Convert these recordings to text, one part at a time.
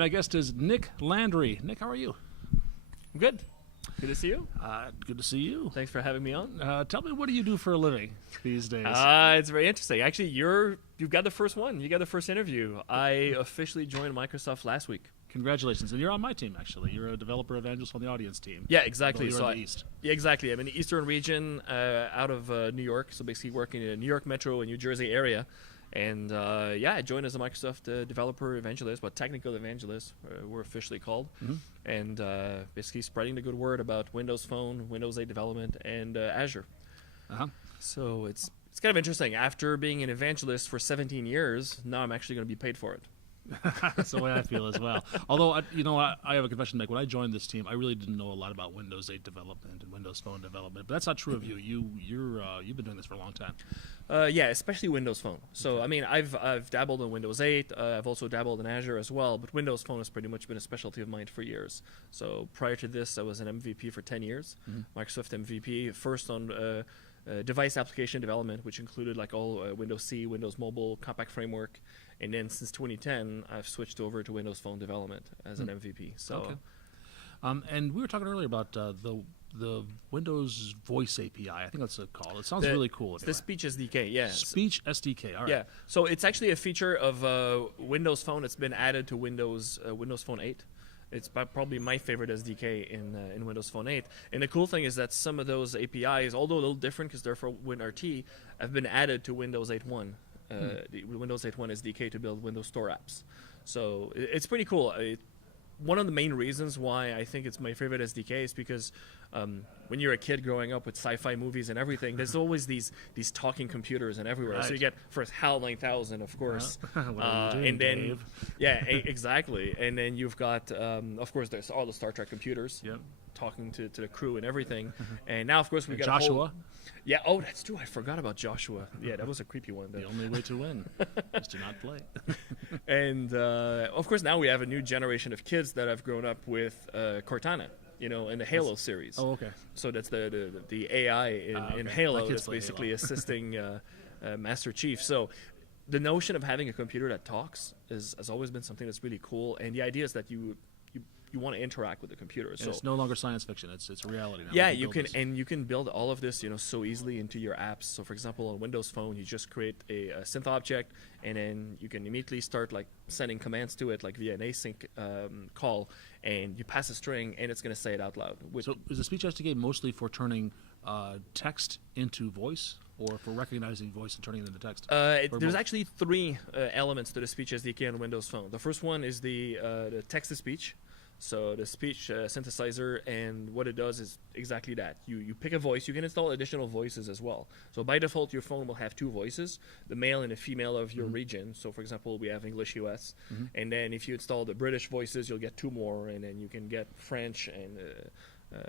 my guest is Nick Landry. Nick, how are you? I'm good. Good to see you. Good to see you. Thanks for having me on. Tell me, what do you do for a living these days? It's very interesting. Actually, you've got the first one. You got the first interview. I officially joined Microsoft last week. Congratulations. And you're on my team, actually. You're a developer evangelist on the audience team. Yeah, exactly. You're in the East. Yeah, exactly. I'm in the Eastern region out of New York, so basically working in the New York Metro and New Jersey area. And I joined as a Microsoft developer evangelist, but technical evangelist, we're officially called. Mm-hmm. And basically spreading the good word about Windows Phone, Windows 8 development, and Azure. Uh-huh. So it's kind of interesting. After being an evangelist for 17 years, now I'm actually going to be paid for it. That's the way I feel as well. Although, I have a confession to make. When I joined this team, I really didn't know a lot about Windows 8 development and Windows Phone development. But that's not true of you. You've been doing this for a long time. Yeah, especially Windows Phone. So, I mean, I've dabbled in Windows 8. I've also dabbled in Azure as well. But Windows Phone has pretty much been a specialty of mine for years. So, prior to this, I was an MVP for 10 years. Mm-hmm. Microsoft MVP, first on device application development, which included like all Windows C, Windows Mobile, Compact Framework. And then since 2010, I've switched over to Windows Phone development as an MVP. So, okay. And we were talking earlier about the Windows Voice API. I think that's called. It sounds really cool. It's the Speech SDK, yeah. Speech SDK, all right. Yeah, so it's actually a feature of Windows Phone that's been added to Windows Phone 8. It's probably my favorite SDK in Windows Phone 8. And the cool thing is that some of those APIs, although a little different because they're for WinRT, have been added to Windows 8.1. The Windows 8.1 SDK to build Windows Store apps. So it's pretty cool. One of the main reasons why I think it's my favorite SDK is because when you're a kid growing up with sci-fi movies and everything, there's always these talking computers and everywhere. Right. So you get first HAL 9000, of course. What are you doing, and then, Dave? Yeah, exactly. And then you've got, of course, there's all the Star Trek computers. Yep. Talking to the crew and everything. And now, of course, we got Joshua. Yeah, oh, that's true. I forgot about Joshua. Yeah, that was a creepy one. The only way to win is to not play. And, of course, now we have a new generation of kids that have grown up with Cortana, in the Halo series. Oh, okay. So that's the AI in Halo that's basically Halo. Assisting Master Chief. So the notion of having a computer that talks has always been something that's really cool. And the idea is that you want to interact with the computer. So it's no longer science fiction. It's reality now. Yeah, you can build all of this, so easily into your apps. So for example, on Windows Phone, you just create a synth object, and then you can immediately start like sending commands to it, like via an async call, and you pass a string, and it's going to say it out loud. So is the Speech SDK mostly for turning text into voice, or for recognizing voice and turning it into text? There's actually three elements to the Speech SDK on Windows Phone. The first one is the text-to-speech. So the speech synthesizer, and what it does is exactly that. You pick a voice. You can install additional voices as well. So by default, your phone will have two voices, the male and the female of your region. So for example, we have English US. Mm-hmm. And then if you install the British voices, you'll get two more. And then you can get French and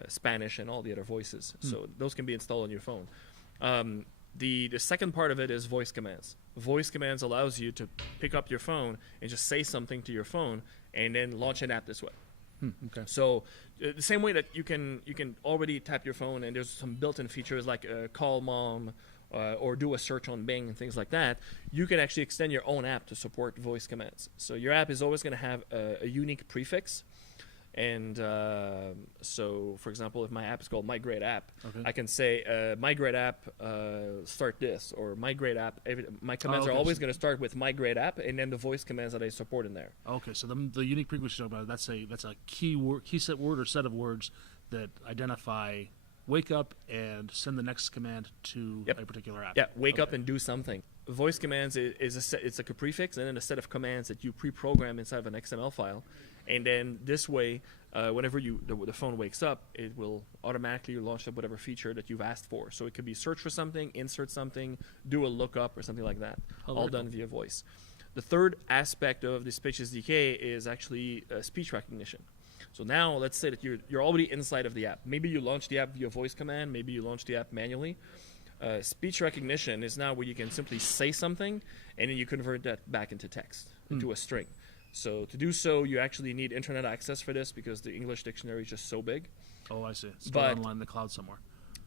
Spanish and all the other voices. So those can be installed on your phone. The second part of it is voice commands. Voice commands allows you to pick up your phone and just say something to your phone and then launch an app this way. Okay. So the same way that you can already tap your phone, and there's some built-in features like call mom or do a search on Bing and things like that, you can actually extend your own app to support voice commands. So your app is always going to have a unique prefix. And so, for example, if my app is called My Great App, okay, I can say, My Great App, start this, or My Great App. My commands are always going to start with My Great App, and then the voice commands that I support in there. Okay, so the unique prefix you're talking about, that's a key set word or set of words that identify wake up and send the next command to a particular app. Yeah, wake up and do something. Voice commands it's like a prefix and then a set of commands that you pre-program inside of an XML file. And then this way, whenever the phone wakes up, it will automatically launch up whatever feature that you've asked for. So it could be search for something, insert something, do a lookup or something like that, all done via voice. The third aspect of the Speech SDK is actually speech recognition. So now let's say that you're already inside of the app. Maybe you launch the app via voice command. Maybe you launch the app manually. Speech recognition is now where you can simply say something, and then you convert that back into text, into a string. So to do so, you actually need internet access for this because the English dictionary is just so big. Oh, I see. It's stored online in the cloud somewhere.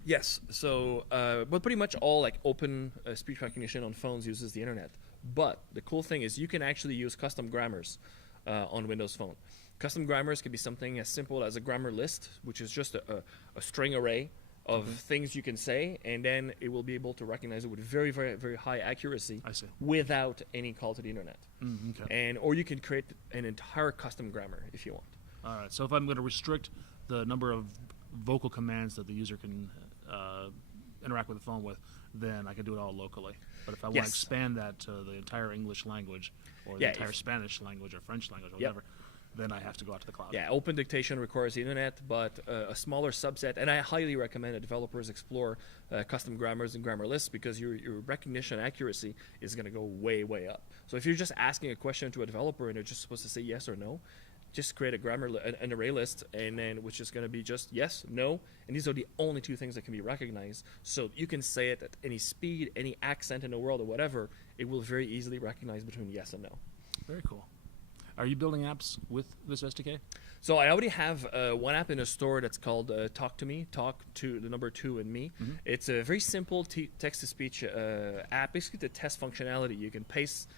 Yes. So, but pretty much all like open speech recognition on phones uses the internet. But the cool thing is you can actually use custom grammars on Windows Phone. Custom grammars can be something as simple as a grammar list, which is just a string array of things you can say, and then it will be able to recognize it with very, very, very high accuracy without any call to the internet. Or you can create an entire custom grammar if you want. All right. So if I'm going to restrict the number of vocal commands that the user can interact with the phone with, then I can do it all locally. But if I want to expand that to the entire English language or the entire Spanish language or French language or whatever, then I have to go out to the cloud. Yeah, open dictation requires the internet, but a smaller subset, and I highly recommend that developers explore custom grammars and grammar lists, because your recognition accuracy is going to go way, way up. So if you're just asking a question to a developer and they're just supposed to say yes or no, just create a an array list, and then which is going to be just yes, no, and these are the only two things that can be recognized. So you can say it at any speed, any accent in the world, or whatever. It will very easily recognize between yes and no. Very cool. Are you building apps with this SDK? So I already have one app in a store that's called Talk to Me, Talk to the number 2 and Me. It's a very simple text-to-speech app, basically to test functionality. You can paste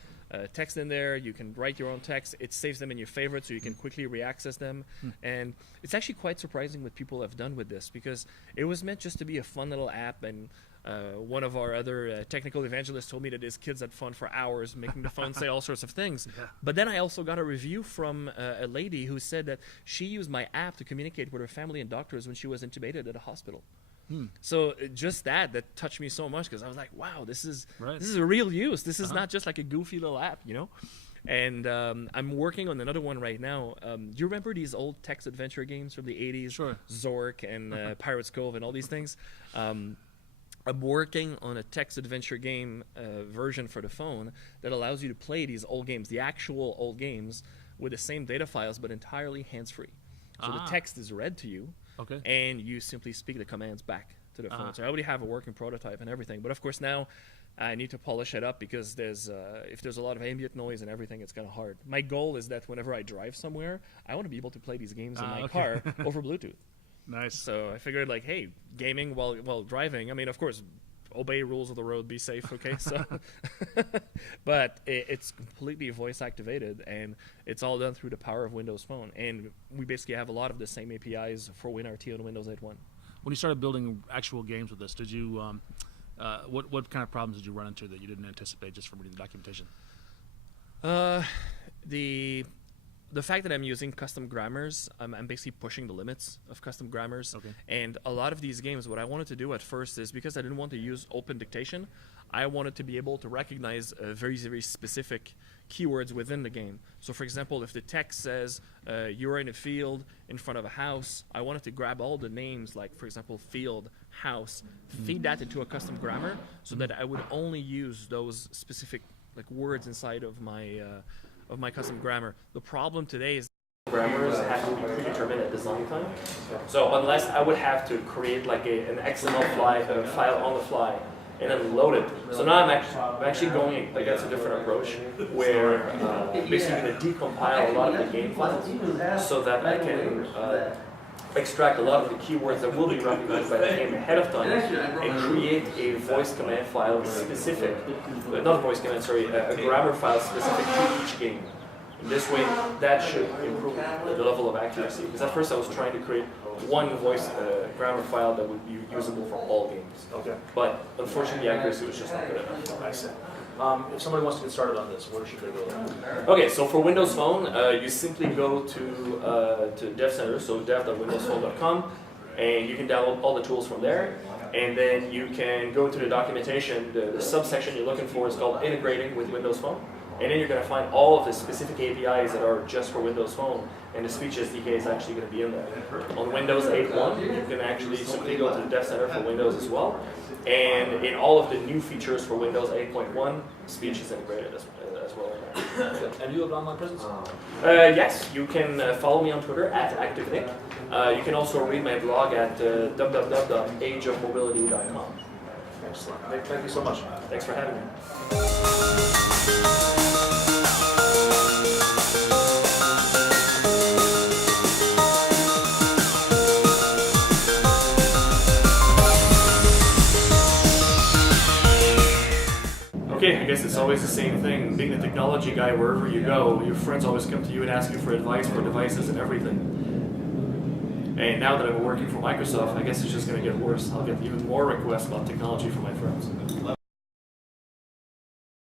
text in there, you can write your own text, it saves them in your favorites so you can quickly re-access them. And it's actually quite surprising what people have done with this, because it was meant just to be a fun little app, and one of our other technical evangelists told me that his kids had fun for hours making the phone say all sorts of things. But then I also got a review from a lady who said that she used my app to communicate with her family and doctors when she was intubated at a hospital. So just that touched me so much, because I was like, wow, this is a real use. This is not just like a goofy little app, you know? And I'm working on another one right now. Do you remember these old text adventure games from the 80s? Sure. Zork and Pirate's Cove and all these things. I'm working on a text adventure game version for the phone that allows you to play these old games, the actual old games, with the same data files but entirely hands-free. So the text is read to you, and you simply speak the commands back to the phone. So I already have a working prototype and everything. But of course now I need to polish it up, because if there's a lot of ambient noise and everything, it's kind of hard. My goal is that whenever I drive somewhere, I want to be able to play these games in my car over Bluetooth. Nice. So I figured, like, hey, gaming while driving. I mean, of course, obey rules of the road, be safe, okay? So, but it's completely voice activated, and it's all done through the power of Windows Phone. And we basically have a lot of the same APIs for WinRT on Windows 8.1. When you started building actual games with this, did you what kind of problems did you run into that you didn't anticipate just from reading the documentation? The fact that I'm using custom grammars, I'm basically pushing the limits of custom grammars. And a lot of these games, what I wanted to do at first is, because I didn't want to use open dictation, I wanted to be able to recognize very, very specific keywords within the game. So for example, if the text says you're in a field in front of a house, I wanted to grab all the names, like for example, field, house, feed that into a custom grammar, so that I would only use those specific like words inside of my custom grammar. The problem today is grammars have to be predetermined at design time. So unless I would have to create like an XML file on the fly and then load it. So now I'm actually going against a different approach, where basically going to decompile a lot of the game files so that I can extract a lot of the keywords that will be recognized by the game ahead of time and create a voice command file specific, not a voice command, sorry, a grammar file specific to each game. In this way, that should improve the level of accuracy. Because at first I was trying to create one voice grammar file that would be usable for all games. But unfortunately, the accuracy was just not good enough. I see. If somebody wants to get started on this, where should they go? Okay, so for Windows Phone, you simply go to Dev Center, so dev.windowsphone.com, and you can download all the tools from there. And then you can go into the documentation. The subsection you're looking for is called Integrating with Windows Phone. And then you're going to find all of the specific APIs that are just for Windows Phone, and the speech SDK is actually going to be in there. On Windows 8.1, you can actually simply go to the Dev Center for Windows as well. And in all of the new features for Windows 8.1, speech is integrated as well in there. And you have an online presence? Yes, you can follow me on Twitter at ActiveNick. You can also read my blog at www.ageofmobility.com. Excellent. Thank you so much. Thanks for having me. Okay, I guess it's always the same thing. Being the technology guy, wherever you go, your friends always come to you and ask you for advice for devices and everything. And now that I'm working for Microsoft, I guess it's just going to get worse. I'll get even more requests about technology from my friends.